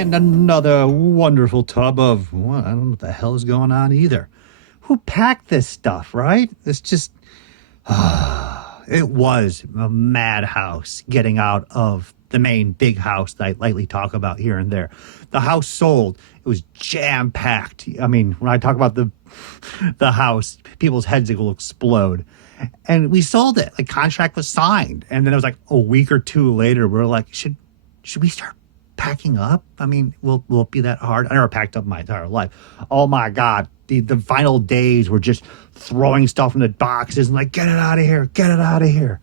And another wonderful tub of, well, I don't know what the hell is going on either. Who packed this stuff, right? It's just, it was a madhouse getting out of the main big house that I lightly talk about here and there. The house sold. It was jam-packed. I mean, when I talk about the house, people's heads will explode. And we sold it. The contract was signed. And then it was like a week or two later, we were like, should we start packing up? I mean, will it be that hard? I never packed up my entire life. Oh my God. The final days were just throwing stuff in the boxes and like, get it out of here, get it out of here.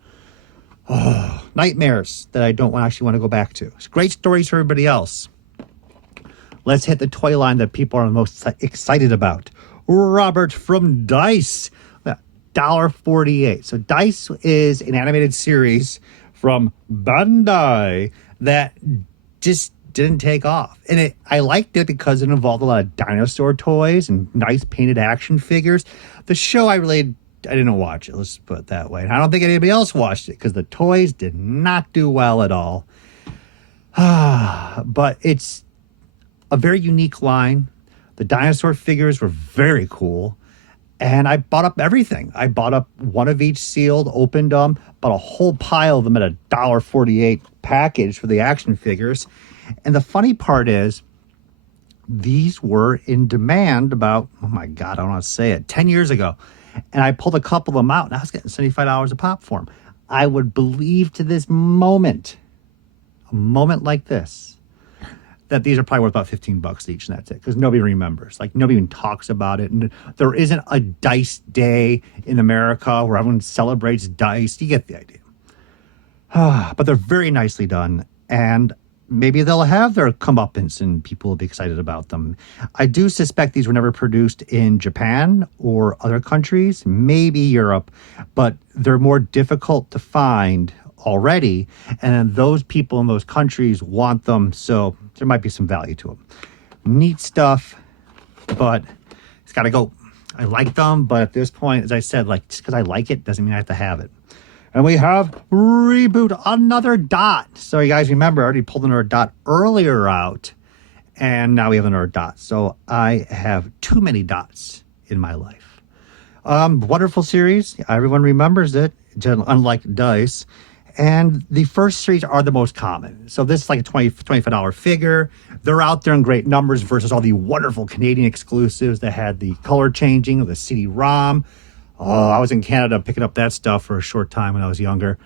Oh, nightmares that I don't actually want to go back to. It's great stories for everybody else. Let's hit the toy line that people are the most excited about. Robert from Dice, $1.48. So Dice is an animated series from Bandai that just didn't take off. And I liked it because it involved a lot of dinosaur toys and nice painted action figures. The show I didn't watch it, let's put it that way. And I don't think anybody else watched it because the toys did not do well at all. But it's a very unique line. The dinosaur figures were very cool. And I bought up everything. I bought up one of each sealed, opened them, bought a whole pile of them at $1.48 package for the action figures. And the funny part is, these were in demand about, oh my God, I don't want to say it, 10 years ago. And I pulled a couple of them out, and I was getting $75 a pop for them. I would believe to this moment, a moment like this, that these are probably worth about $15 each, and that's it. Because nobody remembers. Like, nobody even talks about it. And there isn't a Dice Day in America where everyone celebrates Dice. You get the idea. But they're very nicely done. And maybe they'll have their comeuppance and people will be excited about them. I do suspect these were never produced in Japan or other countries, maybe Europe, but they're more difficult to find already. And then those people in those countries want them, so there might be some value to them. Neat stuff, but it's got to go. I like them, but at this point, as I said, like, just because I like it doesn't mean I have to have it. And we have ReBoot, another dot. So you guys remember, I already pulled another dot earlier out, and now we have another dot. So I have too many dots in my life. Wonderful series. Everyone remembers it, unlike Dice. And the first series are the most common. So this is like a $25 figure. They're out there in great numbers versus all the wonderful Canadian exclusives that had the color changing of the CD-ROM. Oh, I was in Canada picking up that stuff for a short time when I was younger.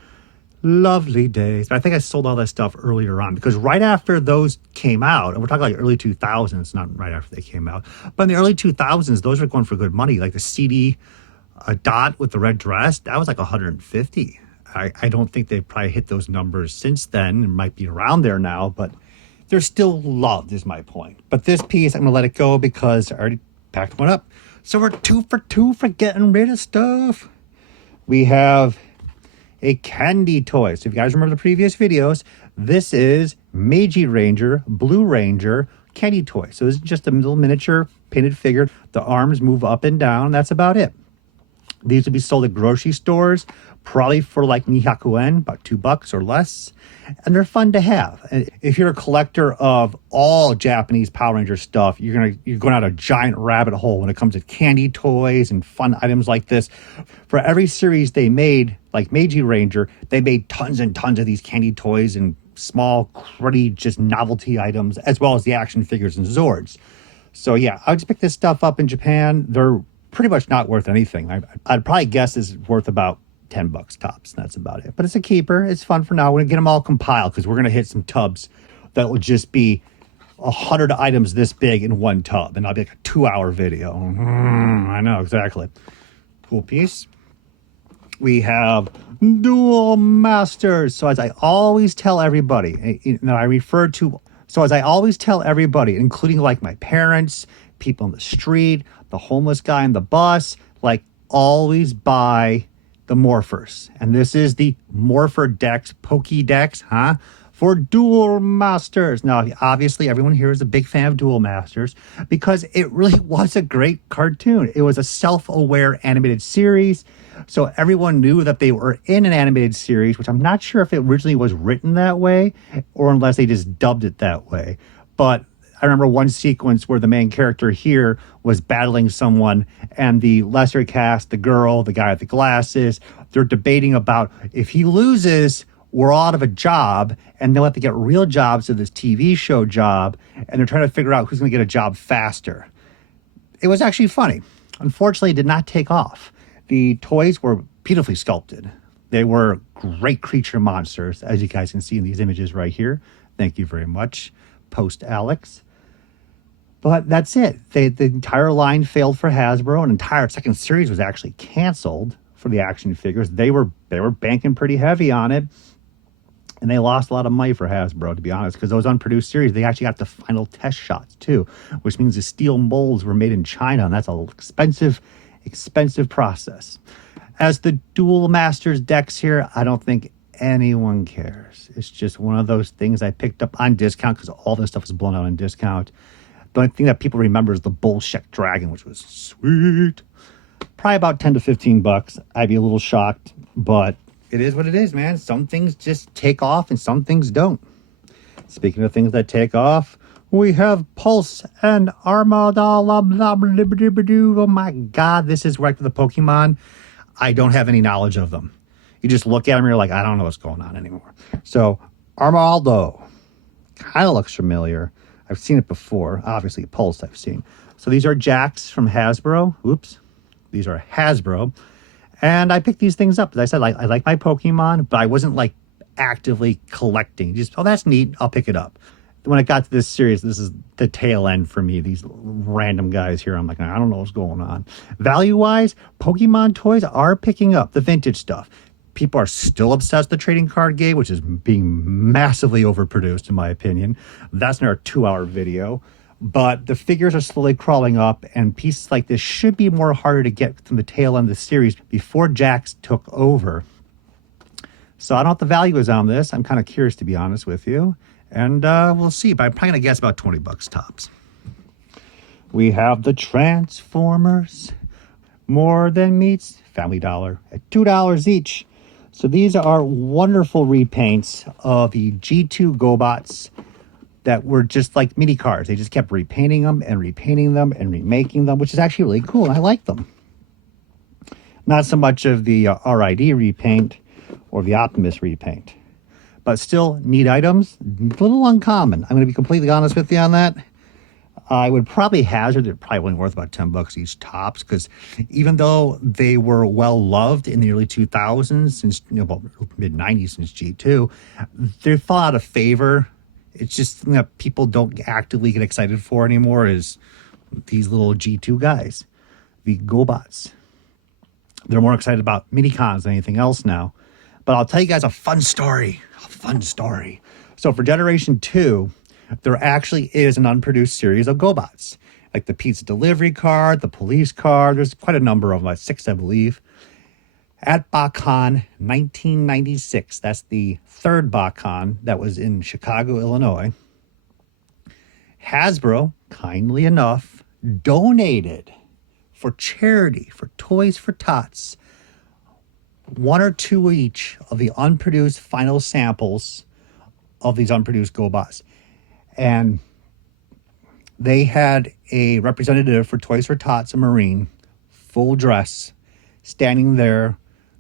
Lovely days. But I think I sold all that stuff earlier on because right after those came out, and we're talking like early 2000s, not right after they came out, but in the early 2000s, those were going for good money. Like the CD dot with the red dress, that was like $150. I don't think they've probably hit those numbers since then. It might be around there now, but they're still loved is my point. But this piece, I'm going to let it go because I already packed one up. So we're 2 for 2 for getting rid of stuff. We have a candy toy. So if you guys remember the previous videos, this is Meiji Ranger, Blue Ranger candy toy. So this is just a little miniature painted figure. The arms move up and down. That's about it. These would be sold at grocery stores, probably for like $200, about $2 or less. And they're fun to have. And if you're a collector of all Japanese Power Ranger stuff, you're going out a giant rabbit hole when it comes to candy toys and fun items like this. For every series they made, like Meiji Ranger, they made tons and tons of these candy toys and small, cruddy, just novelty items, as well as the action figures and Zoids. So yeah, I would just pick this stuff up in Japan. They're pretty much not worth anything. I'd probably guess it's worth about $10 tops. That's about it. But it's a keeper. It's fun for now. We're going to get them all compiled because we're going to hit some tubs that will just be 100 items this big in one tub. And that'll be like a 2-hour video. I know, exactly. Cool piece. We have Duel Masters. So as I always tell everybody, including like my parents, people on the street, the homeless guy on the bus, like always buy the morphers. And this is the morpher decks, Pokédex, for Duel Masters. Now, obviously, everyone here is a big fan of Duel Masters because it really was a great cartoon. It was a self-aware animated series. So everyone knew that they were in an animated series, which I'm not sure if it originally was written that way or unless they just dubbed it that way. But I remember one sequence where the main character here was battling someone, and the lesser cast, the girl, the guy with the glasses, they're debating about if he loses, we're all out of a job, and they'll have to get real jobs to this TV show job, and they're trying to figure out who's going to get a job faster. It was actually funny. Unfortunately, it did not take off. The toys were beautifully sculpted. They were great creature monsters, as you guys can see in these images right here. Thank you very much, Post Alex. But that's it. The entire line failed for Hasbro. An entire second series was actually canceled for the action figures. They were banking pretty heavy on it. And they lost a lot of money for Hasbro, to be honest, because those unproduced series, they actually got the final test shots too, which means the steel molds were made in China, and that's an expensive process. As the Duel Masters decks here, I don't think anyone cares. It's just one of those things I picked up on discount because all this stuff is blown out on discount. The only thing that people remember is the Bullshit Dragon, which was sweet. Probably about 10 to 15 bucks. I'd be a little shocked, but it is what it is, man. Some things just take off and some things don't. Speaking of things that take off, we have Pulse and Armadillo. Oh my God, this is right to the Pokemon. I don't have any knowledge of them. You just look at them and you're like, I don't know what's going on anymore. So Armaldo kind of looks familiar. I've seen it before. Obviously, Pulse I've seen. So these are Jacks from Hasbro. Oops. These are Hasbro. And I picked these things up. As I said, I like my Pokemon, but I wasn't like actively collecting. Just, oh, that's neat. I'll pick it up. When I got to this series, this is the tail end for me. These random guys here, I'm like, I don't know what's going on. Value-wise, Pokemon toys are picking up the vintage stuff. People are still obsessed with the trading card game, which is being massively overproduced, in my opinion. That's in our 2-hour video. But the figures are slowly crawling up, and pieces like this should be more harder to get from the tail end of the series before Jax took over. So I don't know what the value is on this. I'm kind of curious, to be honest with you. And we'll see, but I'm probably going to guess about 20 bucks tops. We have the Transformers. More Than Meets, Family Dollar, at $2 each. So these are wonderful repaints of the G2 GoBots that were just like mini cars. They just kept repainting them and repainting them and remaking them, which is actually really cool. I like them. Not so much of the RID repaint or the Optimus repaint, but still neat items. A little uncommon. I'm going to be completely honest with you on that. I would probably hazard they're probably only worth about 10 bucks each tops, because even though they were well loved in the early 2000s, since mid 90s, since G2, they fall out of favor. It's just something that people don't actively get excited for anymore, is these little G2 guys, the GoBots. They're more excited about mini-cons than anything else now. But I'll tell you guys a fun story. So for Generation 2, there actually is an unproduced series of GoBots, like the pizza delivery car, the police car. There's quite a number of them, like 6, I believe. At BotCon 1996, that's the third BotCon that was in Chicago, Illinois, Hasbro, kindly enough, donated for charity, for Toys for Tots, 1 or 2 each of the unproduced final samples of these unproduced GoBots. And they had a representative for Toys for Tots, a Marine, full dress, standing there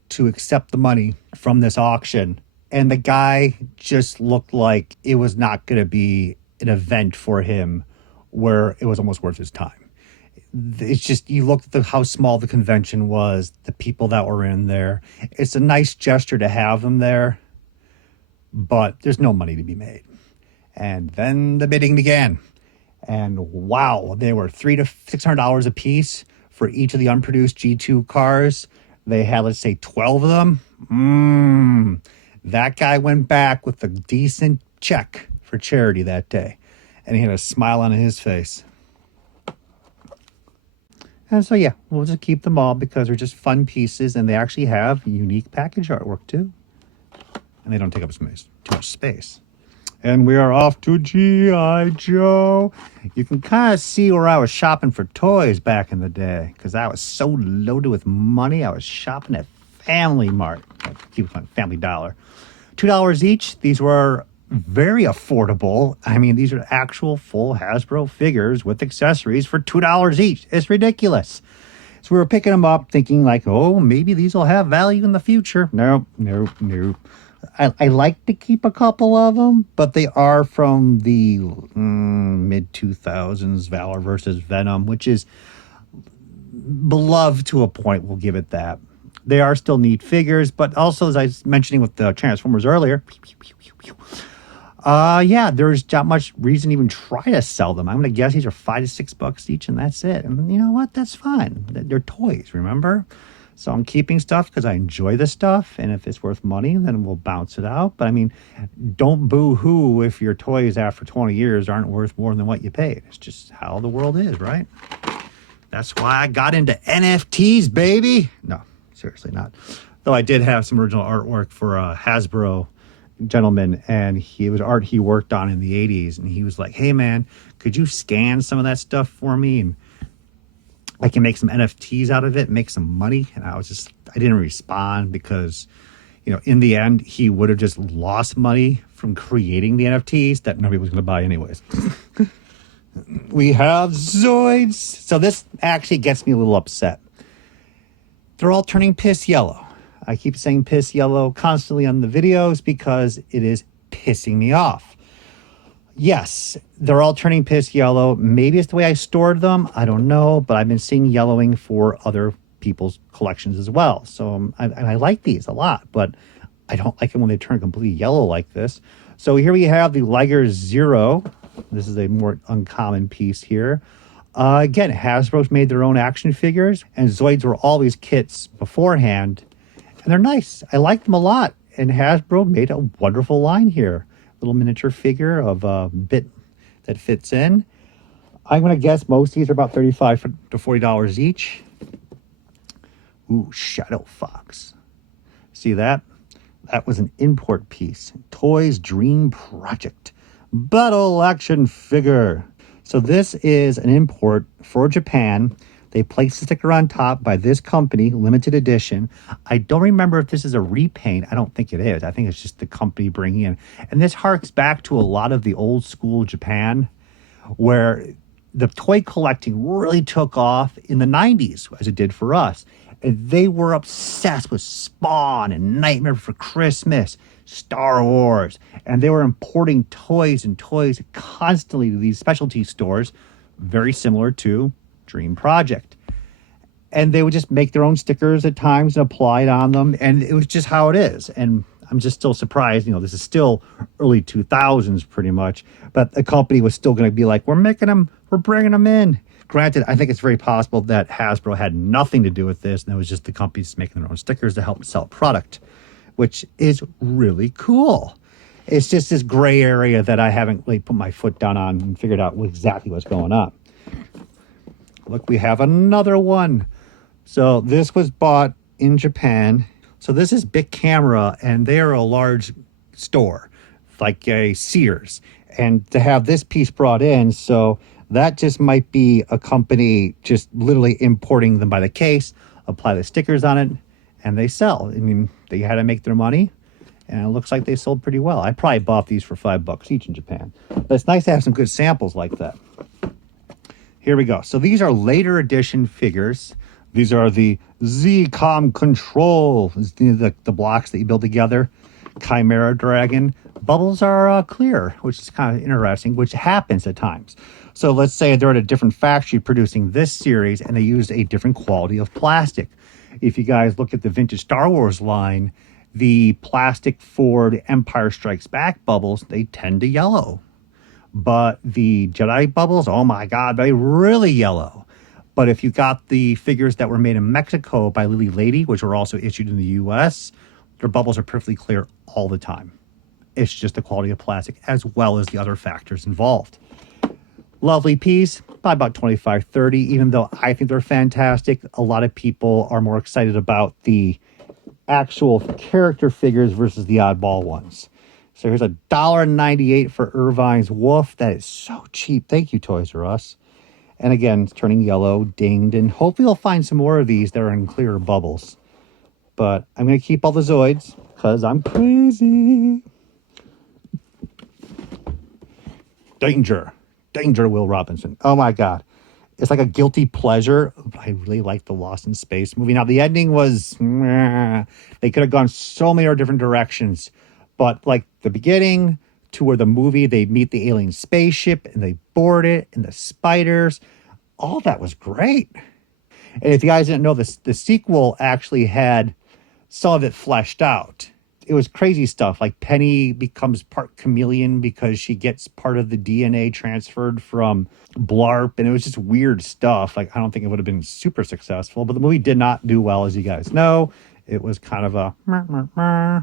to accept the money from this auction. And the guy just looked like it was not going to be an event for him where it was almost worth his time. It's just, you look at how small the convention was, the people that were in there. It's a nice gesture to have them there, but there's no money to be made. And then the bidding began. And wow, they were $300 to $600 a piece for each of the unproduced G2 cars. They had, let's say, 12 of them. That guy went back with a decent check for charity that day. And he had a smile on his face. And so, yeah, we'll just keep them all because they're just fun pieces. And they actually have unique package artwork, too. And they don't take up too much space. And we are off to G.I. Joe. You can kind of see where I was shopping for toys back in the day, because I was so loaded with money. I was shopping at Family Mart. Keep it Family Dollar. $2 each. These were very affordable. I mean, these are actual full Hasbro figures with accessories for $2 each. It's ridiculous. So we were picking them up thinking like, oh, maybe these will have value in the future. Nope. I like to keep a couple of them, but they are from the mid-2000s Valor versus Venom, which is beloved to a point. We'll give it that. They are still neat figures, but also, as I was mentioning with the Transformers earlier, there's not much reason to even try to sell them. I'm going to guess these are $5 to $6 each, and that's it. And you know what? That's fine. They're toys, remember? So I'm keeping stuff because I enjoy the stuff, and if it's worth money, then we'll bounce it out. But I mean, don't boo-hoo if your toys after 20 years aren't worth more than what you paid. It's just how the world is, right? That's why I got into NFTs, baby. No, seriously not. Though I did have some original artwork for a Hasbro gentleman, and it was art he worked on in the 80s, and he was like, hey man, could you scan some of that stuff for me, and I can make some NFTs out of it, make some money. And I didn't respond because, in the end, he would have just lost money from creating the NFTs that nobody was going to buy anyways. We have Zoids. So this actually gets me a little upset. They're all turning piss yellow. I keep saying piss yellow constantly on the videos because it is pissing me off. Yes, they're all turning piss yellow. Maybe it's the way I stored them. I don't know, but I've been seeing yellowing for other people's collections as well. So I like these a lot, but I don't like it when they turn completely yellow like this. So here we have the Liger Zero. This is a more uncommon piece here. Again, Hasbro's made their own action figures, and Zoids were always kits beforehand, and they're nice. I like them a lot, and Hasbro made a wonderful line here. Little miniature figure of a bit that fits in. I'm going to guess most of these are about $35 to $40 each. Ooh, Shadow Fox. See that? That was an import piece. Toys Dream Project. Battle action figure. So this is an import for Japan. They placed the sticker on top by this company, limited edition. I don't remember if this is a repaint. I don't think it is. I think it's just the company bringing in. And this harks back to a lot of the old school Japan, where the toy collecting really took off in the 90s, as it did for us. And they were obsessed with Spawn and Nightmare for Christmas, Star Wars. And they were importing toys and toys constantly to these specialty stores, very similar to Dream Project. And they would just make their own stickers at times and apply it on them, and it was just how it is. And I'm just still surprised, this is still early 2000s pretty much, but the company was still going to be like, we're bringing them in. Granted, I think it's very possible that Hasbro had nothing to do with this, and it was just the companies making their own stickers to help sell product, which is really cool. It's just this gray area that I haven't really put my foot down on and figured out exactly what's going on. Look, we have another one. So this was bought in Japan. So this is Big Camera, and they are a large store, like a Sears. And to have this piece brought in, so that just might be a company just literally importing them by the case, apply the stickers on it, and they sell. I mean, they had to make their money, and it looks like they sold pretty well. I probably bought these for $5 each in Japan. But it's nice to have some good samples like that. Here we go. So these are later edition figures. These are the Z-Com Control, the blocks that you build together. Chimera Dragon. Bubbles are clear, which is kind of interesting, which happens at times. So let's say they're at a different factory producing this series, and they use a different quality of plastic. If you guys look at the vintage Star Wars line, the plastic for the Empire Strikes Back bubbles, they tend to yellow. But the Jedi bubbles, oh my God, they really yellow. But if you got the figures that were made in Mexico by Lily Lady, which were also issued in the US, their bubbles are perfectly clear all the time. It's just the quality of plastic as well as the other factors involved. Lovely piece, by about $25, $30, even though I think they're fantastic. A lot of people are more excited about the actual character figures versus the oddball ones. So here's $1.98 for Irvine's Wolf. That is so cheap. Thank you, Toys R Us. And again, it's turning yellow, dinged, and hopefully we'll find some more of these that are in clearer bubbles. But I'm going to keep all the Zoids because I'm crazy. Danger. Danger, Will Robinson. Oh my God. It's like a guilty pleasure. I really like the Lost in Space movie. Now, the ending was, meh. They could have gone so many different directions. But like the beginning to where the movie, they meet the alien spaceship and they board it and the spiders, all that was great. And if you guys didn't know, the sequel actually had some of it fleshed out. It was crazy stuff. Like Penny becomes part chameleon because she gets part of the DNA transferred from Blarp. And it was just weird stuff. Like, I don't think it would have been super successful, but the movie did not do well, as you guys know. It was kind of a meh, meh, meh.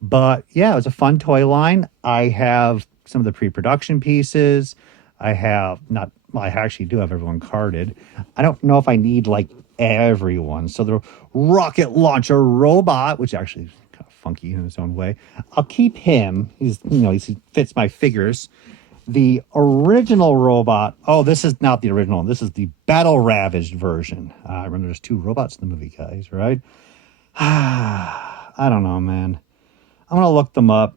But yeah, it was a fun toy line. I have some of the pre-production pieces. I have not, well, I actually do have everyone carded. I don't know if I need like everyone. So the rocket launcher robot, which actually is kind of funky in its own way, I'll keep him. He's, he fits my figures. The original robot, oh, this is not the original. This is the battle ravaged version. I remember there's 2 robots in the movie, guys, right? I don't know, man. I'm going to look them up.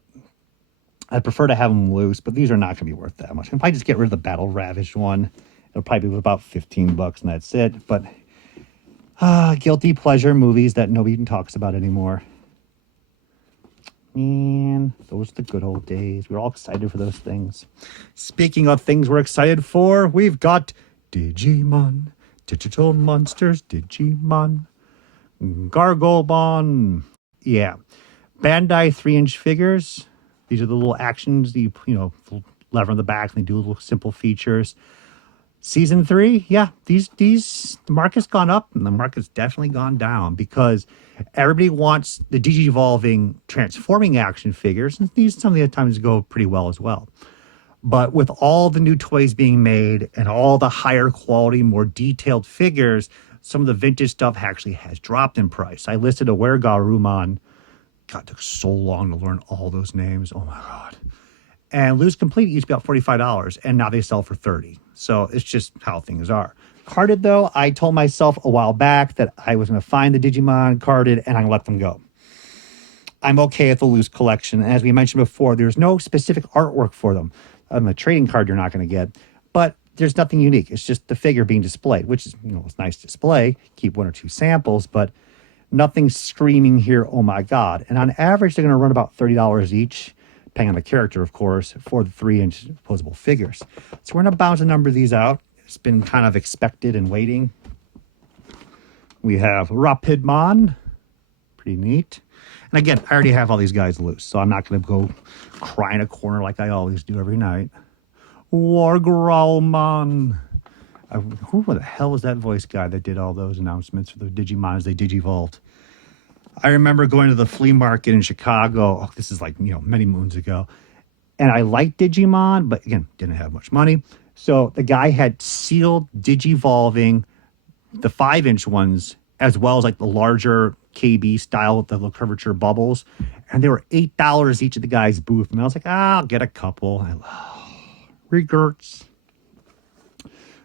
I'd prefer to have them loose, but these are not going to be worth that much. If I just get rid of the battle ravaged one, it'll probably be about $15 and that's it. But guilty pleasure movies that nobody even talks about anymore. Man, those are the good old days. We were all excited for those things. Speaking of things we're excited for, we've got Digimon, Digital Monsters, Digimon, Gargolbon. Yeah. Bandai 3-inch figures. These are the little actions, the lever on the back, and they do little simple features. Season 3, yeah, these the market's gone up and the market's definitely gone down because everybody wants the Digi-evolving transforming action figures, and these some of the times go pretty well as well. But with all the new toys being made and all the higher quality, more detailed figures, some of the vintage stuff actually has dropped in price. I listed a Wergarumon. God, it took so long to learn all those names. Oh my God. And Loose Complete used to be about $45, and now they sell for $30. So it's just how things are. Carded, though, I told myself a while back that I was going to find the Digimon carded, and I let them go. I'm okay with the loose collection. As we mentioned before, there's no specific artwork for them. A trading card you're not going to get, but there's nothing unique. It's just the figure being displayed, which is, it's nice display. Keep 1 or 2 samples, but nothing screaming here, oh my God. And on average, they're going to run about $30 each, depending on the character, of course, for the 3-inch posable figures. So we're going to bounce a number of these out. It's been kind of expected and waiting. We have Rapidmon. Pretty neat. And again, I already have all these guys loose, so I'm not going to go cry in a corner like I always do every night. Wargrowlmon. Who the hell was that voice guy that did all those announcements for the Digimon as they digivolved? I remember going to the flea market in Chicago. Oh, this is like, many moons ago. And I liked Digimon, but again, didn't have much money. So the guy had sealed Digivolving, the 5-inch ones, as well as like the larger KB style with the little curvature bubbles. And they were $8 each at the guy's booth. And I was like, I'll get a couple. Regrets.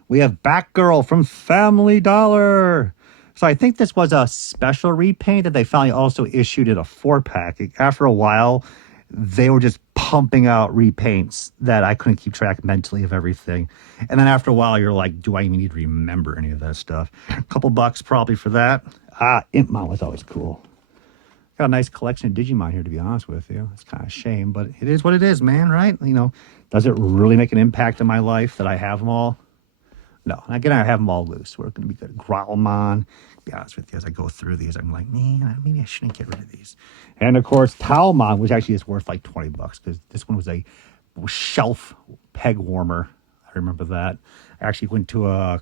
We have Batgirl from Family Dollar. So I think this was a special repaint that they finally also issued in a 4-pack. After a while, they were just pumping out repaints that I couldn't keep track mentally of everything. And then after a while, you're like, do I even need to remember any of that stuff? A couple bucks probably for that. Impmon was always cool. Got a nice collection of Digimon here, to be honest with you. It's kind of a shame, but it is what it is, man, right? Does it really make an impact in my life that I have them all? No, and again, I have them all loose. We're going to be good. Growlmon. To be honest with you, as I go through these, I'm like, man, maybe I shouldn't get rid of these. And of course, Talmon, which actually is worth like $20 because this one was a shelf peg warmer. I remember that. I actually went to a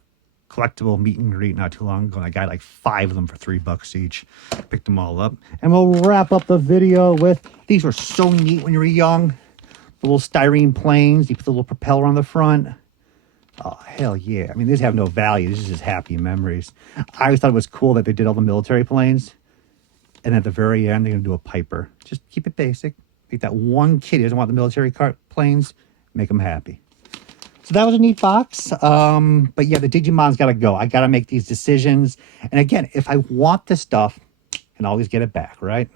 collectible meet and greet not too long ago, and I got like 5 of them for $3 each. Picked them all up. And we'll wrap up the video with, these were so neat when you were young. The little styrene planes. You put the little propeller on the front. Oh, hell yeah. I mean, these have no value. This is just happy memories. I always thought it was cool that they did all the military planes. And at the very end, they're going to do a Piper. Just keep it basic. Make that one kid who doesn't want the military planes, make them happy. So that was a neat box. But yeah, the Digimon's got to go. I got to make these decisions. And again, if I want this stuff, I can always get it back, right?